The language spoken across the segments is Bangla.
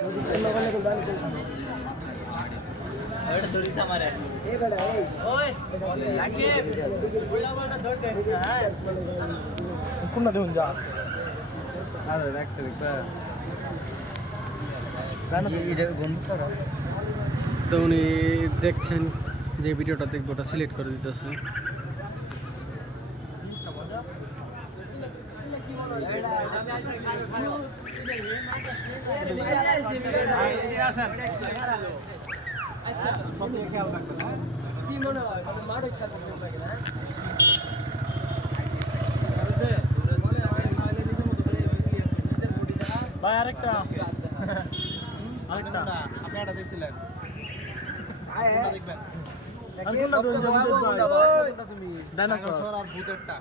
তো উনি দেখছেন যে ভিডিওটা দেখবো ওটা সিলেক্ট করে দিতেছে। কি মনে হয় মাঠে ভাই আরেকটা আপনি এটা দেখছিলেন দেখবেন ডাইনোসর আর ভূতেরটা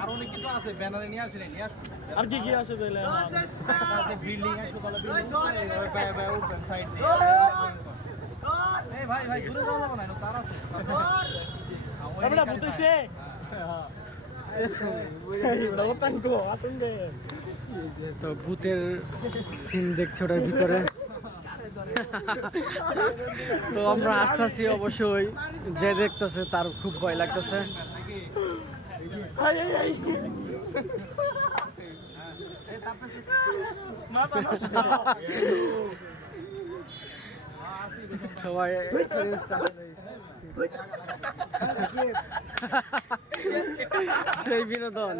আর অনেক কিছু আছে ব্যানারে নিয়ে আসেন আর কি কি আছে তাহলে বিল্ডিং আছে উঠবেন সাইড এই ভাই ভাই ঘুরে যাওয়া যাবে না তার আছে আমরা বুঝতেছে তো ভূতের সিন দেখছো ওটার ভিতরে। তো আমরা আসতেছি, অবশ্যই যে দেখতেছে তার খুব ভয় লাগতেছে। সবাই সেই বিনোদন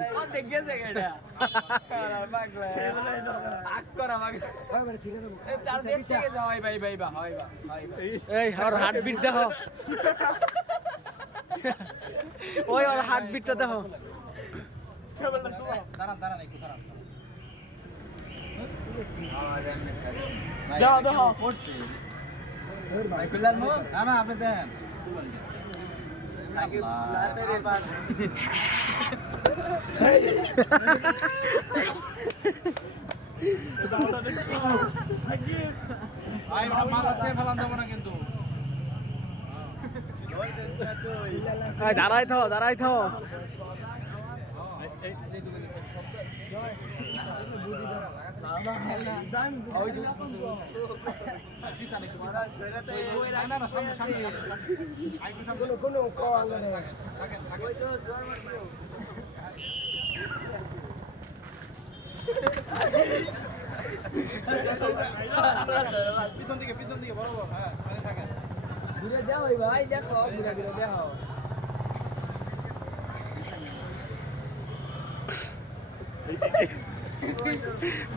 এই ওর হার্টবিট দেখো, ওই ওর হার্টবিটটা দেখো। দাঁড়ান দাঁড়ান একটু দাঁড়ান। না না আপনি দেন কিন্তু দাঁড়াই থো দাঁড়াই থো। পিছন দিকে বরাবর। হ্যাঁ থাকেন ঘুরে যাও ভাই, দেখো ঘুরে ঘুরে দেখো।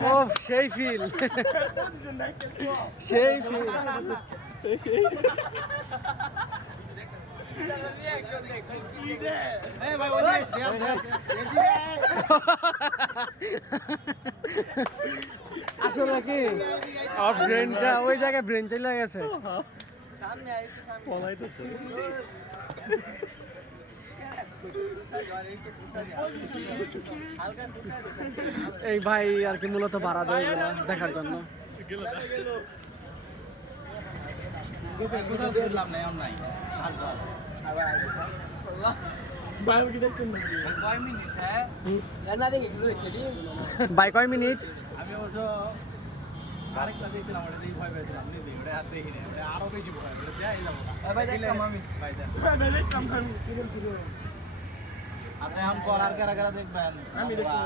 ও সেই ফিল, সেই ফিল। আসলে কি ব্রেনটা ওই জায়গায় ব্রেন চলে গেছে। এই ভাই আর কি মূলত ভাড়া দেয় এগুলো দেখার জন্য। বাই কয় মিনিট? আমি অবশ্য আরেকটা দেখছিলাম, ওটা দেখি ভয় পেয়েছিলাম, ওটা হাত দেখিনি, আরো বেশি ভয় আচ্ছা এখন কর আর কারা কারা দেখবেন? আমি দেখবো।